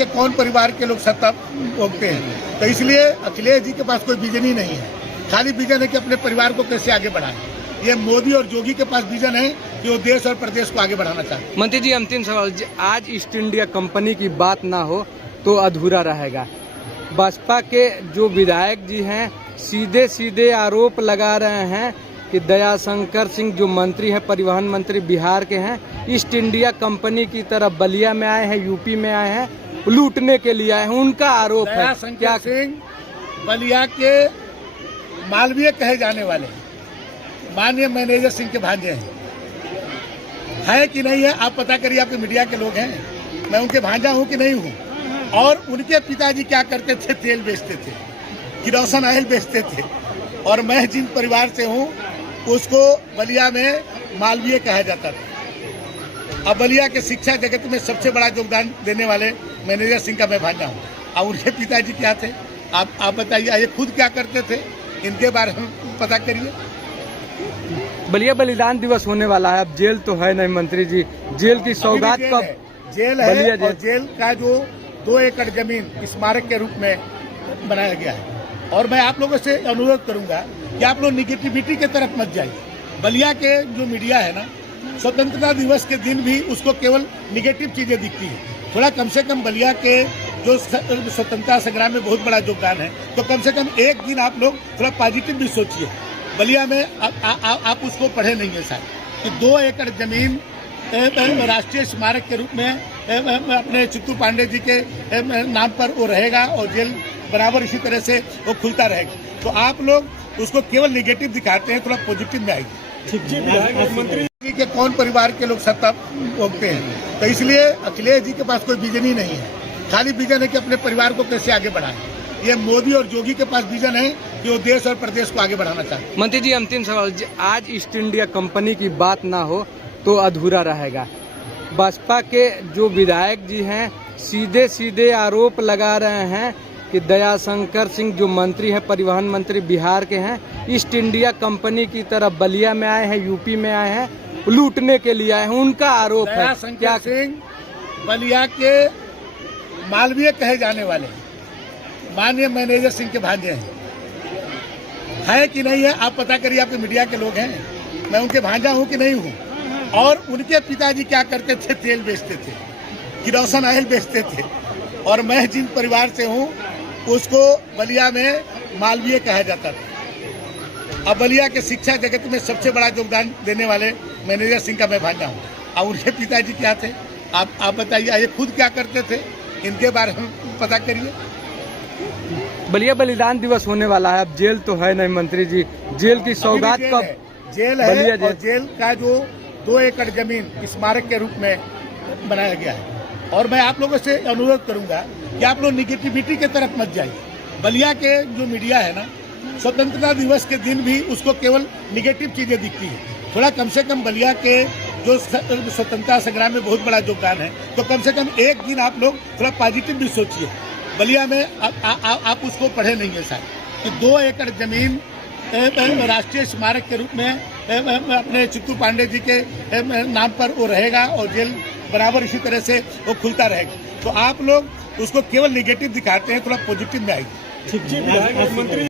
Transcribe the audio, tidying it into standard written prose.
के कौन परिवार के लोग सत्ता भोगते हैं। तो इसलिए अखिलेश जी के पास कोई विजन ही नहीं है, खाली विजन है कि अपने परिवार को कैसे आगे बढ़ाएं। ये मोदी और योगी के पास विजन है कि वो देश और प्रदेश को आगे बढ़ाना चाहते हैं। मंत्री जी, अंतिम सवाल, आज ईस्ट इंडिया कंपनी की बात ना हो तो अधूरा रहेगा। बसपा के जो विधायक जी हैं सीधे सीधे आरोप लगा रहे हैं कि दयाशंकर सिंह जो मंत्री हैं, परिवहन मंत्री बिहार के हैं, ईस्ट इंडिया कंपनी की तरफ बलिया में आए हैं, यूपी में आए हैं, लूटने के लिए आए हैं। उनका आरोप है। दयाशंकर सिंह बलिया के मालवीय कहे जाने वाले माननीय मैनेजर सिंह के भांजे हैं। है कि नहीं है आप पता करिए, आपके मीडिया के लोग हैं, मैं उनके भांजा हूं कि नहीं हूं। और उनके पिताजी क्या करते थे, तेल बेचते थे, किरोसिन ऑयल बेचते थे। और मैं जिन परिवार से हूं उसको बलिया में मालवीय कहा जाता था। अब बलिया के शिक्षा जगत में सबसे बड़ा योगदान देने वाले मैनेजर सिंह का मैं भांजा हूँ। और उनके पिताजी क्या थे आप बताइए, ये खुद क्या करते थे, इनके बारे में पता करिए। बलिया बलिदान दिवस होने वाला है, अब जेल तो है नहीं मंत्री जी, जेल की सौगात कब? जेल है, और जेल का जो 2 एकड़ जमीन स्मारक के रूप में बनाया गया है। और मैं आप लोगों से अनुरोध करूंगा कि आप लोग निगेटिविटी की तरफ मत जाइए। बलिया के जो मीडिया है ना, स्वतंत्रता दिवस के दिन भी उसको केवल निगेटिव चीजें दिखती है। थोड़ा कम से कम बलिया के जो स्वतंत्रता संग्राम में बहुत बड़ा योगदान है, तो कम से कम एक दिन आप लोग थोड़ा पॉजिटिव भी सोचिए। बलिया में आप उसको पढ़े नहीं है शायद कि 2 एकड़ जमीन राष्ट्रीय स्मारक के रूप में अपने चित्तू पांडे जी के नाम पर वो रहेगा और जेल बराबर इसी तरह से वो खुलता रहेगा। तो आप लोग उसको केवल निगेटिव दिखाते हैं, थोड़ा पॉजिटिव में आएगी। मंत्री जी के कौन परिवार के लोग सत्ता भोगते हैं। तो इसलिए अखिलेश जी के पास कोई विजन ही नहीं है, खाली विजन है कि अपने परिवार को कैसे आगे बढ़ाएं। ये मोदी और योगी के पास विजन है कि वो देश और प्रदेश को आगे बढ़ाना चाहते हैं। मंत्री जी, अंतिम सवाल, आज ईस्ट इंडिया कंपनी की बात ना हो तो अधूरा रहेगा। बसपा के जो विधायक जी हैं सीधे सीधे आरोप लगा रहे हैं कि दयाशंकर सिंह जो मंत्री हैं, परिवहन मंत्री बिहार के हैं, ईस्ट इंडिया कंपनी की तरफ बलिया में आए हैं, यूपी में आए हैं, लूटने के लिए आए हैं। उनका आरोप है। दयाशंकर सिंह बलिया के मालवीय कहे जाने वाले माननीय मैनेजर सिंह के भांजे हैं। है कि नहीं है आप पता करिए, आपके मीडिया के लोग हैं, मैं उनके भांजा हूं कि नहीं हूं। और उनके पिताजी क्या करते थे, तेल बेचते थे, किरोसिन ऑयल बेचते थे। और मैं जिन परिवार से हूं उसको बलिया में मालवीय कहा जाता था। अब बलिया के शिक्षा जगत में सबसे बड़ा योगदान देने वाले मैनेजर सिंह का मैं भांजा हूँ। और उनके पिताजी क्या थे आप बताइए, ये खुद क्या करते थे, इनके बारे में पता करिए। बलिया बलिदान दिवस होने वाला है, अब जेल तो है नहीं मंत्री जी, जेल की सौगात कब? जेल है, और जेल का जो 2 एकड़ जमीन स्मारक के रूप में बनाया गया है। और मैं आप लोगों से अनुरोध करूंगा कि आप लोग निगेटिविटी की तरफ मत जाइए। बलिया के जो मीडिया है ना, स्वतंत्रता दिवस के दिन भी उसको केवल निगेटिव चीजें दिखती है। थोड़ा कम से कम बलिया के जो स्वतंत्रता संग्राम में बहुत बड़ा योगदान है, तो कम से कम एक दिन आप लोग थोड़ा पॉजिटिव भी सोचिए। बलिया में आप उसको पढ़े नहीं है शायद कि 2 एकड़ जमीन राष्ट्रीय स्मारक के रूप में अपने चित्तू पांडे जी के नाम पर वो रहेगा और जेल बराबर इसी तरह से वो खुलता रहेगा। तो आप लोग उसको केवल निगेटिव दिखाते हैं, थोड़ा पॉजिटिव में आएगी।